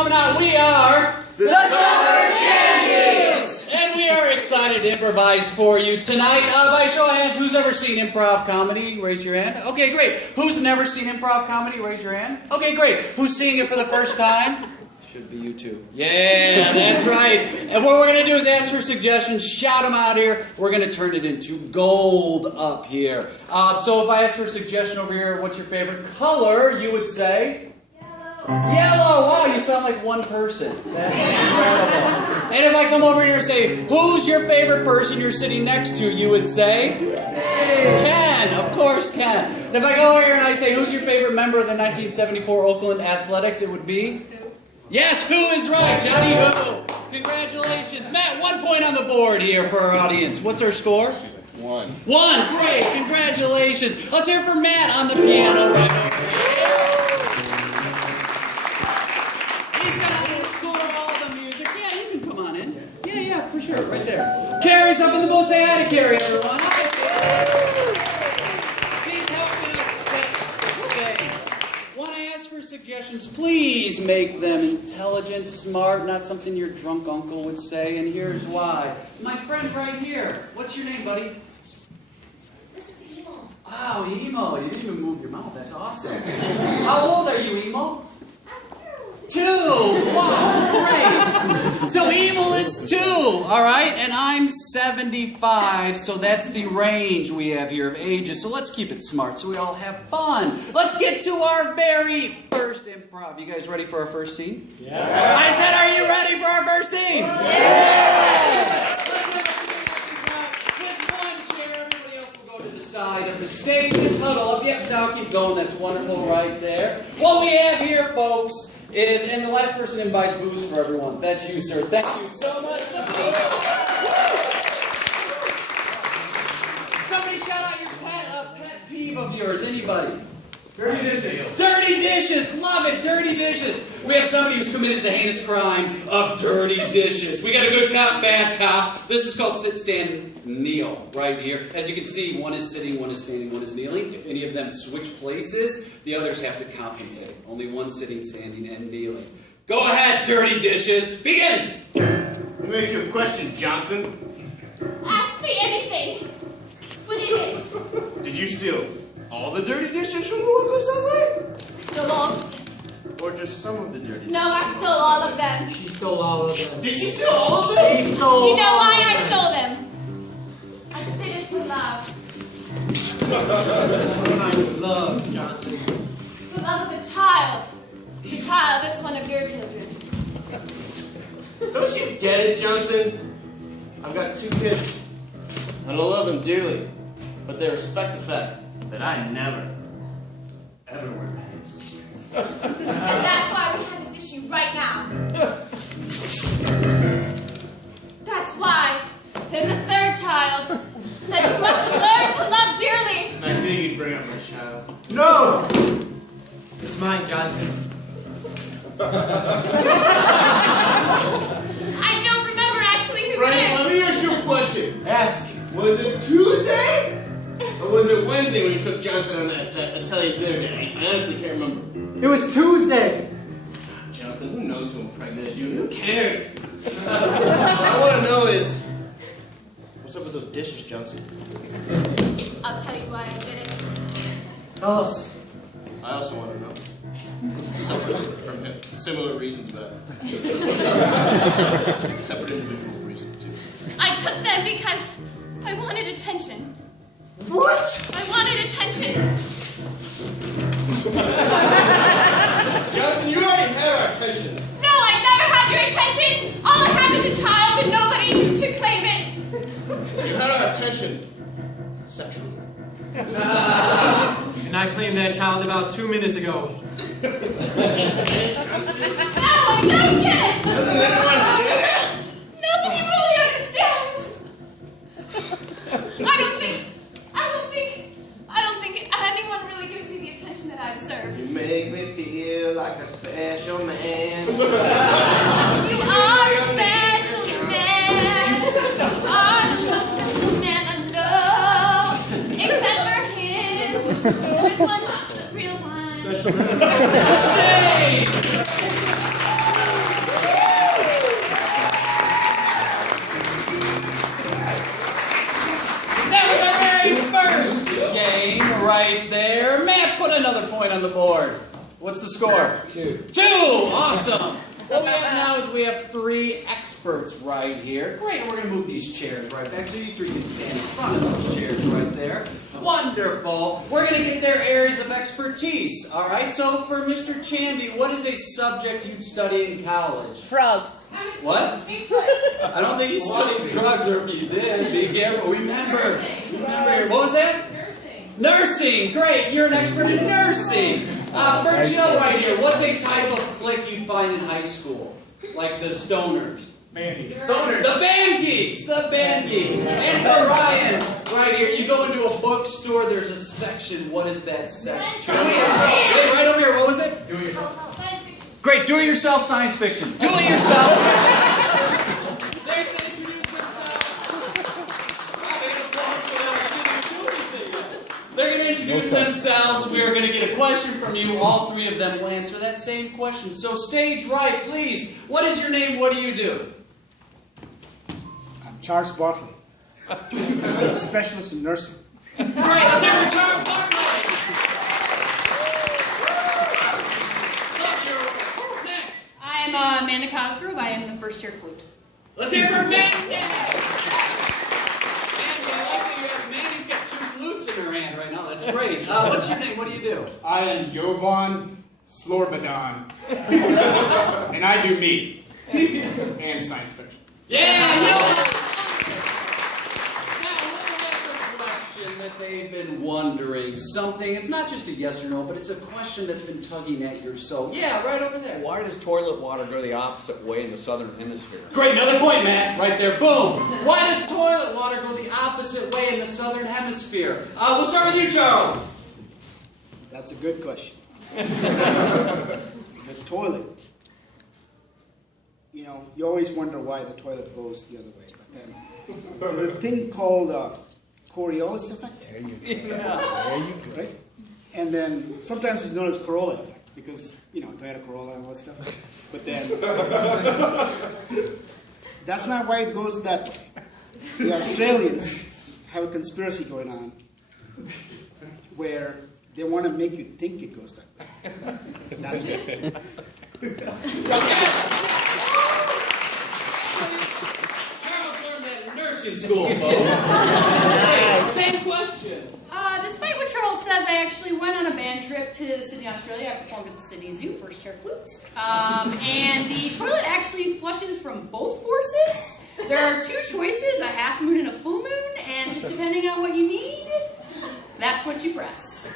coming out. We are the Summer Chandys! And we are excited to improvise for you tonight. By show of hands, who's ever seen improv comedy? Raise your hand. Okay, great. Who's never seen improv comedy? Raise your hand. Okay, great. Who's seeing it for the first time? Should be you two. Yeah, that's right. And what we're going to do is ask for suggestions, shout them out here. We're going to turn it into gold up here. So if I ask for a suggestion over here, what's your favorite color, you would say? Yellow! Wow, you sound like one person. That's incredible. And if I come over here and say, who's your favorite person you're sitting next to, you would say? Ken! Of course, Ken. And if I go over here and I say, who's your favorite member of the 1974 Oakland Athletics, it would be? Yes, who is right? Johnny Who. Congratulations. Matt, 1 point on the board here for our audience. What's our score? 1. 1. Great. Congratulations. Let's hear it for Matt on the piano right over here. He's going to score all the music. Yeah, you can come on in. Yeah, for sure. Right there. Carrie's up in the booth. Say hi to Carrie, everyone. Hi, Carrie. She's helping us set the stage. Want to ask for suggestions? Please make them intelligent, smart, not something your drunk uncle would say. And here's why. My friend right here. What's your name, buddy? This is Emo. Oh, Emo. You didn't even move your mouth. That's awesome. How old are you, Emo? I'm 2. 2! Wow, great! So Emil is 2, all right? And I'm 75, so that's the range we have here of ages. So let's keep it smart so we all have fun. Let's get to our very first improv. You guys ready for our first scene? Yeah. I said, are you ready for our first scene? Yeah! With one chair, everybody else will go to the side of the stage. Just huddle up. Yep, so keep going. That's wonderful right there. What we have here, folks, is, and the last person in buys booze for everyone. That's you, sir. Thank you so much. Somebody shout out your pet peeve of yours. Anybody? Dirty dishes. Dirty dishes. Love it. Dirty dishes. We have somebody who's committed the heinous crime of dirty dishes. We got a good cop, bad cop. This is called sit, stand, kneel right here. As you can see, one is sitting, one is standing, one is kneeling. If any of them switch places, the others have to compensate. Only one sitting, standing, and kneeling. Go ahead, dirty dishes. Begin. Let me ask you a question, Johnson. Ask me anything. What is it? Did you steal all the dirty dishes from the local subway? Stole all. Or just some of the dirty dishes? No, I stole all of them. She stole all of them. Did she steal all of them? She stole You know all why of I them. stole them? I did it for love. What kind of love, Johnson? The love of a child. A child that's one of your children. Don't you get it, Johnson? I've got 2 kids, and I love them dearly, but they respect the fact that I never, ever wear pants. And that's why we have this issue right now. That's why there's a 3rd child that you must learn to love dearly. I knew you'd bring up my child. No! It's mine, Johnson. I don't remember actually who Frank, it let is. me ask you a question. Ask. Was it Tuesday? Or was it Wednesday when you took Johnson on that Italian dinner date? I honestly can't remember. It was Tuesday. Johnson, who knows who impregnated you? Who cares? What I want to know is, what's up with those dishes, Johnson? I'll tell you why I did it. Tell us. I also want to know. Separate from him. Similar reasons, but separate individual reasons too. I took them because I wanted attention. What? I wanted attention. Johnson, you already had our attention. No, I never had your attention. All I have is a child and nobody to claim it. You had our attention. Sexually. And I claimed that child about 2 minutes ago. No, I don't get it. Doesn't anyone get it? Nobody really understands. I don't think anyone really gives me the attention that I deserve. You make me feel like a special man. You are a special man. You are the most special man I know. Except for him. This one's the real one. Special. Say! point on the board. What's the score? 2. 2! Awesome! What we have now is we have 3 experts right here. Great, we're going to move these chairs right back so you 3 can stand in front of those chairs right there. Wonderful. We're going to get their areas of expertise. All right, so for Mr. Chandy, what is a subject you'd study in college? Frogs. What? I don't think you studied drugs, or if you did, be careful. Remember, what was that? Nursing. Great, you're an expert in nursing. For Joe right here, what's a type of clique you'd find in high school? Like the stoners? Band geeks. The band geeks! The band geeks! And for Ryan, right here, you go into a bookstore, there's a section. What is that section? Wait, right over here, what was it? Do it yourself. Science fiction. Great, do-it-yourself science fiction. Do it yourself! They're going to introduce themselves. They're going to introduce themselves. We are going to get a question from you. All 3 of them will answer that same question. So stage right, please. What is your name? What do you do? I'm Charles Barkley. I'm a specialist in nursing. Great, let's hear for Charles Barkley. Next. I am Amanda Cosgrove. I am the first year flute. Let's hear for Mandy. Mandy, I like that you have Mandy's got 2 flutes in her hand right now. That's great. What's your name? What do you do? I am Jovan Slorbadan. And I do meat and science fiction. Yeah, you. Now, what's the question that they've been wondering? Something. It's not just a yes or no, but it's a question that's been tugging at your soul. Yeah, right over there. Why does toilet water go the opposite way in the southern hemisphere? Great, another point, Matt. Right there, boom. Why does toilet water go the opposite way in the southern hemisphere? We'll start with you, Charles. That's a good question. The toilet. You know, you always wonder why the toilet goes the other way. But then there's a thing called Coriolis effect. There you go. There you go. Right? And then sometimes it's known as Corolla effect because, you know, Toyota Corolla and all that stuff. But then that's not why it goes that way. The Australians have a conspiracy going on where they want to make you think it goes that way. That's why. Charles learned that in nursing school, folks. Hey, same question. Despite what Charles says, I actually went on a band trip to Sydney, Australia. I performed at the Sydney Zoo, first chair flute. And the toilet actually flushes from both forces. There are 2 choices, a half moon and a full moon, and just depending on what you need, that's what you press.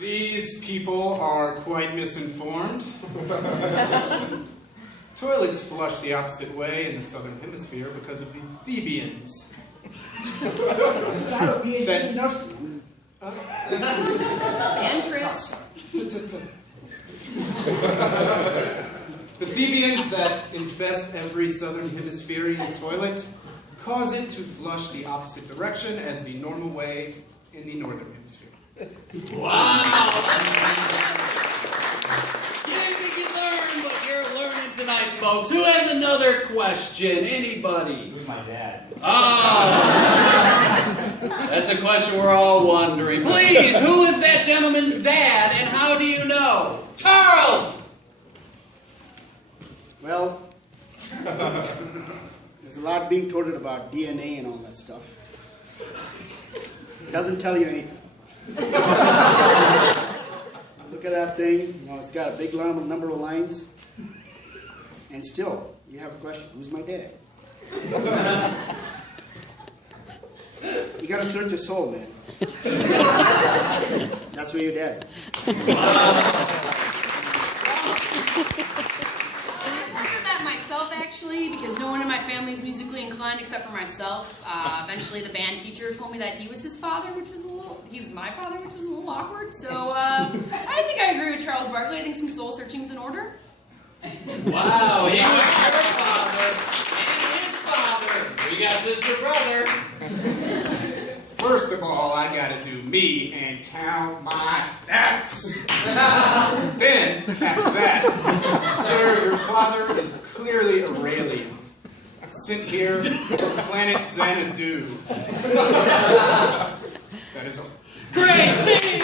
These people are quite misinformed. Toilets flush the opposite way in the southern hemisphere because of the Thebians. And trips. The Thebians that infest every southern hemispherian toilet cause it to flush the opposite direction as the normal way in the northern hemisphere. Wow. You didn't think you learned, but you're learning tonight, folks. Who has another question? Anybody? Who's my dad? That's a question we're all wondering. Please, who is that gentleman's dad, and how do you know? Charles! Well, there's a lot being told about DNA and all that stuff. It doesn't tell you anything. Look at that thing. You know, it's got a big number of lines. And still, you have a question. Who's my dad? You gotta search your soul, man. That's where your dad is. Myself, actually, because no one in my family is musically inclined except for myself. Eventually, the band teacher told me that he was his father, which was he was my father, which was a little awkward. So I think I agree with Charles Barkley. I think some soul searching is in order. Wow, he was your father and his father. We got sister brother. First of all, I gotta do me and count my steps. Then, after that, sir, your father is clearly Aurelian. sent here from planet Xanadu. That is all. Great scene!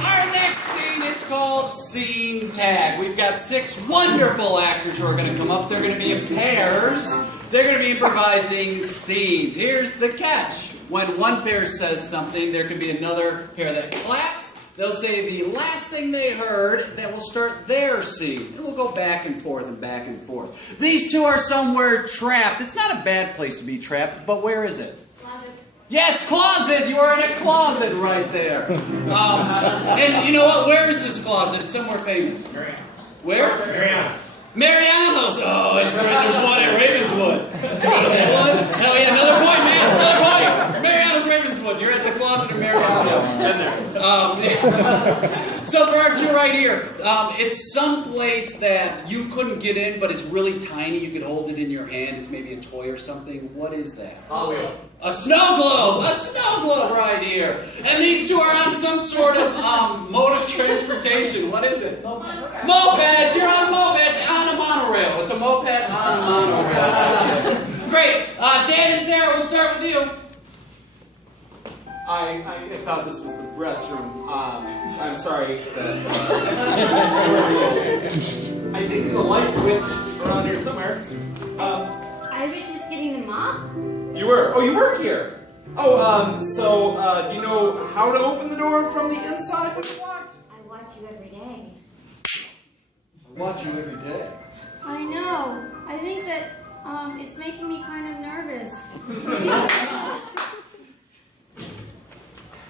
Our next scene is called Scene Tag. We've got 6 wonderful actors who are going to come up. They're going to be in pairs. They're going to be improvising scenes. Here's the catch. When one pair says something, there could be another pair that claps. They'll say the last thing they heard, that will start their scene. And we'll go back and forth and back and forth. These two are somewhere trapped. It's not a bad place to be trapped, but where is it? Closet. Yes, closet! You are in a closet right there. And you know what? Where is this closet? It's somewhere famous. Mariano's. Where? Mariano's. Mariano's! Oh, it's great. There's one at Ravenswood. Did you go to that one? Hell yeah, another point, man. Another point. Mariano's Ravenswood. You're at the closet of Mariano. Been there. So for our two right here, it's someplace that you couldn't get in, but it's really tiny. You can hold it in your hand. It's maybe a toy or something. What is that? A snow globe! A snow globe right here! And these two are on some sort of mode of transportation. What is it? Moped! You're on a moped on a monorail. It's a moped on a monorail. Great. Dan and Sarah, we'll start with you. I thought this was the restroom. I'm sorry. I think there's a light switch around here somewhere. I was just getting the mop. You were? Oh, you work here. Oh, so do you know how to open the door from the inside when it's locked? I watch you every day. I watch you every day. I know. I think that it's making me kind of nervous.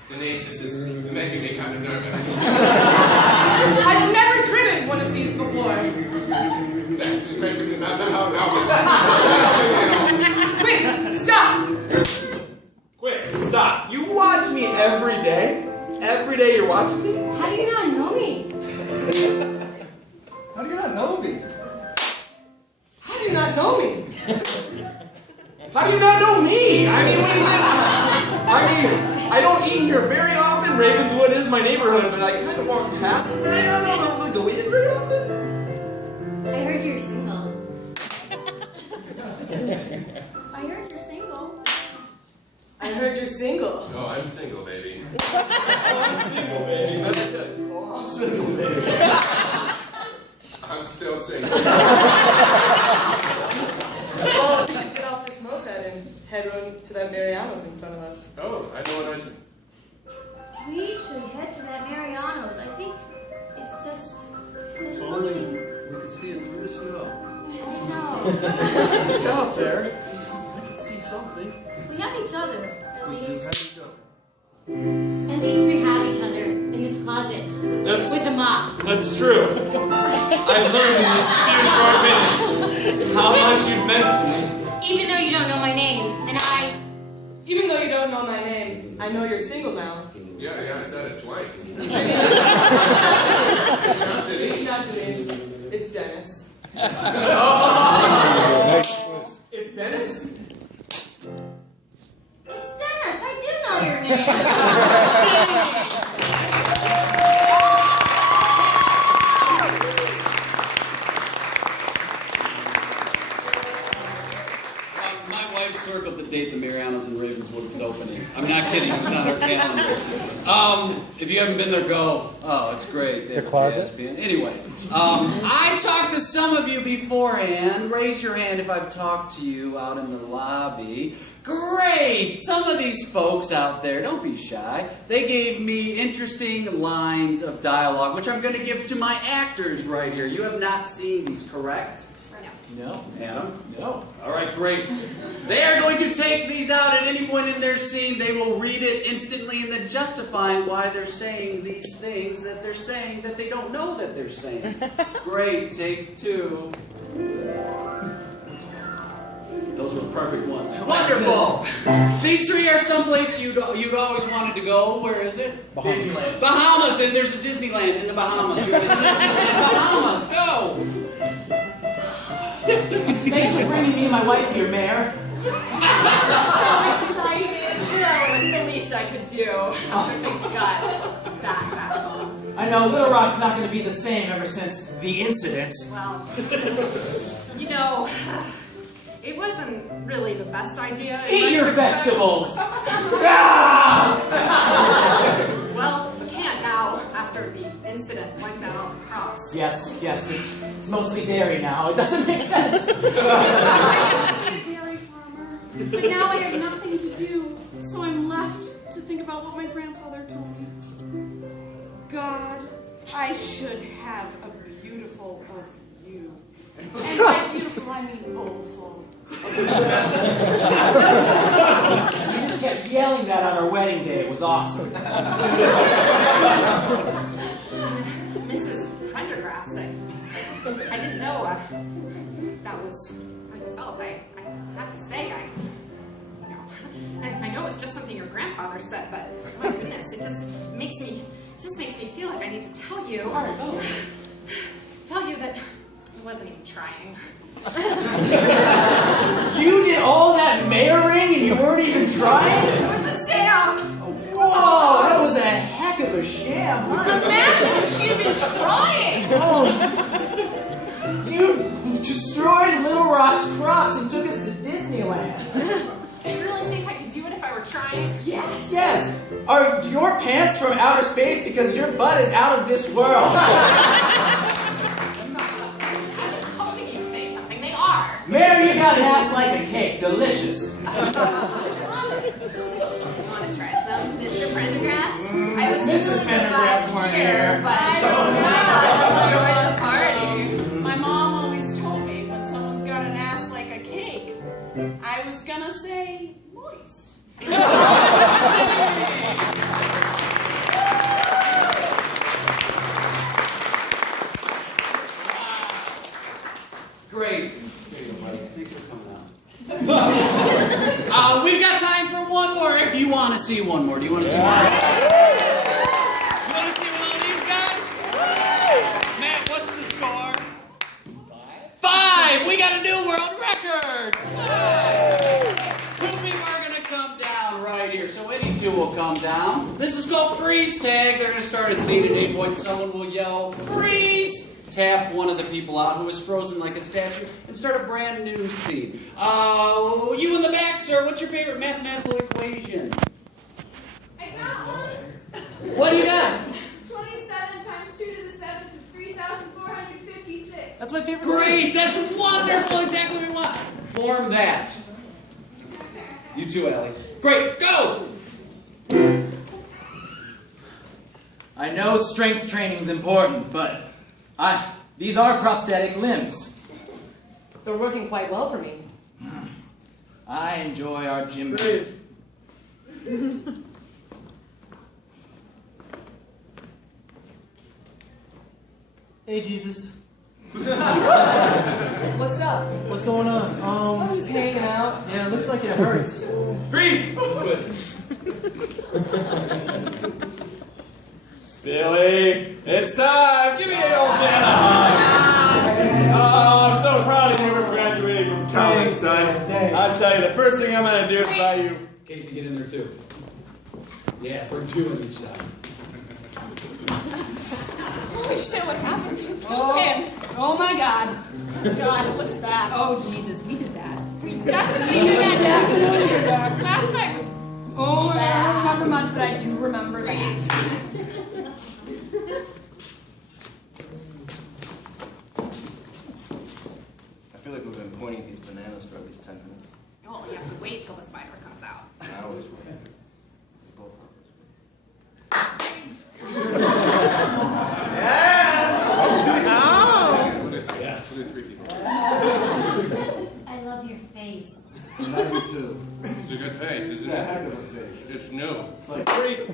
Denise, this is making me kind of nervous. I've never driven one of these before. That's making me not now. Quick, stop! Quick, stop. You watch me every day? Every day you're watching me? How do you not know me? How do you not know me? How do you not know me? How do you not know me? I mean, I don't eat here very often. Ravenswood is my neighborhood, but I kind of walk past it. I don't really go in very often. I heard you're single. I heard you're single. I heard you're single. Oh, I'm single, baby. I'm single, baby. Let me tell you. Oh, I'm single, baby. I'm still single. Well, we should get off this moped and head on to that Mariano's in front of us. Oh, I know what I said. We should head to that Mariano's. I think it's just there's If only something. we could see it through the snow. I know. It's out there. I can see something. We have each other, at We do least. have each other. At least we have each other in this closet with the mop. That's true. I've learned in these few short minutes how much you've meant to me. Even though you don't know my name, and Even though you don't know my name, I know you're single now. Yeah, I said it twice. It's not Denise. It's Dennis. It's Dennis? it's Dennis. I do know your name. My wife circled the date the Mariano's in Ravenswood was opening. I'm not kidding. It was on her calendar. If you haven't been there, go. Oh, it's great. They have a jazz band. Anyway, I talked to some of you beforehand. Raise your hand if I've talked to you out in the lobby. Great! Some of these folks out there, don't be shy. They gave me interesting lines of dialogue, which I'm going to give to my actors right here. You have not seen these, correct? No. Adam? No. All right, great. They are going to take these out at any point in their scene. They will read it instantly and then justifying why they're saying these things that they're saying that they don't know that they're saying. Great. Take 2. Those were perfect ones. Wonderful. These 3 are someplace you'd always wanted to go. Where is it? Disneyland. Bahamas. And there's a Disneyland in the Bahamas. You're in Disneyland, Bahamas. Go. Thanks for bringing me and my wife here, Mayor. So excited. You know, it was the least I could do. Everything's got back home. I know Little Rock's not going to be the same ever since the incident. Well, you know, it wasn't really the best idea. Eat your vegetables! Well, we can't now after the incident wiped out all the crops. Yes, it's mostly dairy now. It doesn't make sense. I used to be a dairy farmer, but now I have nothing to do, so I'm left to think about what my grandfather told me. God, I should have a beautiful of you. And by beautiful, I mean bowlful. You just kept yelling that on our wedding day. It was awesome. Mrs. Prendergast, I didn't know that was how you felt. I have to say, I know it's just something your grandfather said, but my goodness, it just makes me feel like I need to tell you that I wasn't even trying. You did all that mayoring and you weren't even trying? It was a sham! Whoa, that was a heck of a sham. Imagine if she had been trying! You destroyed Little Rock's crops and took us to Disneyland. Do you really think I could do it if I were trying? Yes! Yes! Are your pants from outer space because your butt is out of this world? Mary, you got an ass like a cake. Delicious. Want to try some, Mr. Prendergast? I was Mrs. Prendergast weren't here, but I enjoyed the party. My mom always told me when someone's got an ass like a cake, I was gonna say moist. Great. Thanks for coming out. We've got time for one more if you want to see one more. Do you want to see one more? Do you want to see one of these guys? Matt, what's the score? 5. We got a new world record. 2 people are going to come down right here. So any 2 will come down. This is called freeze tag. They're going to start a scene at any point. Someone will yell, freeze! Tap one of the people out who is frozen like a statue and start a brand new scene. You in the back, sir, what's your favorite mathematical equation? I got one. What do you got? 27 times 2 to the 7th is 3,456. That's my favorite. Great, that's wonderful, exactly what we want. Form that. You too, Allie. Great, go! I know strength training's important, but these are prosthetic limbs. They're working quite well for me. I enjoy our gym mates. Hey, Jesus. What's up? What's going on? I'm just hanging out. Yeah, it looks like it hurts. Freeze! Billy, it's time! Give me an old man a hug! Oh, I'm so proud of you for graduating from college, son. I'll tell you, the first thing I'm going to do is buy you... Casey, get in there too. Yeah, we're 2 on each side. Holy shit, what happened? You killed him. Oh my god. God, it looks bad. Oh Jesus, we did that. We definitely did that. Last night was... Oh, I don't remember much, but I do remember that. I feel like we've been pointing these bananas for at least 10 minutes. Oh, you have to wait till the spider comes out. I always wait. Both of us. I love your face. I love you too. It's a good face, isn't it? It's a heck of a face. It's new. Like freeze!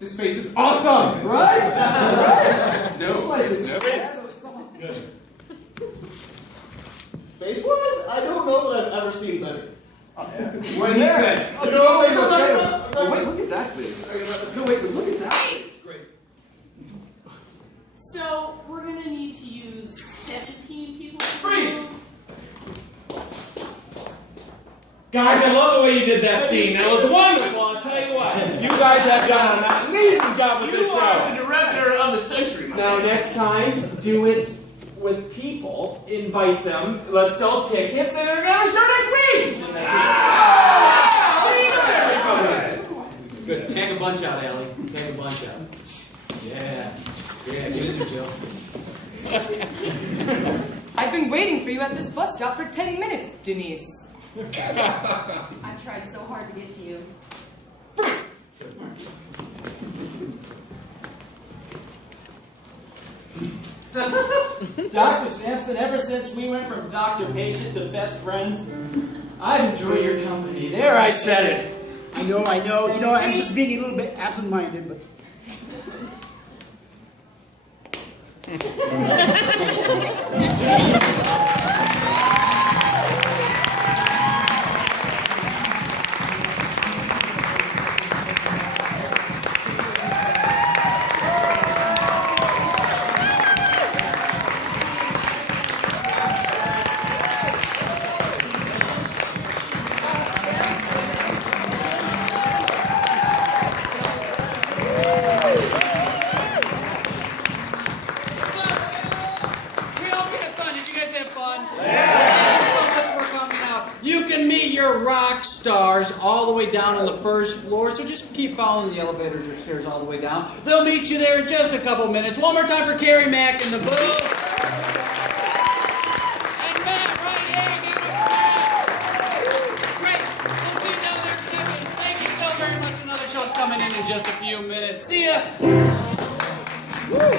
This face is awesome, right? It's new. It's new. Good. Face-wise, I don't know that I've ever seen better. What he said. No, wait, look at that face. No, wait, look at that face. Great. So, we're gonna need to use 17 people. Freeze! Guys, I love the way you did that scene. That was wonderful, I'll tell you what. guys have done an amazing job with You this are show. the director of the century, my Now, man. next time, do it with people. Invite them. Let's sell tickets, and they're going to have a show next week. Good. Tag a bunch out, Allie. Tag a bunch out. Yeah. Yeah, get in there, Jill. I've been waiting for you at this bus stop for 10 minutes, Denise. I've tried so hard to get to you. Dr. Sampson, ever since we went from doctor patient to best friends, I've enjoyed your company. There, I said it. I know. You know, I'm just being a little bit absent-minded, but We all had fun. Did you guys have fun? Yeah! So much for coming out. You can meet your rock stars all the way down on the first floor, so just keep following the elevators or stairs all the way down. They'll meet you there in just a couple minutes. One more time for Carrie Mack in the booth. And Matt, right here, give it a clap. Great. We'll see you down there, Stephen. Thank you so very much. Another show's coming in just a few minutes. See ya.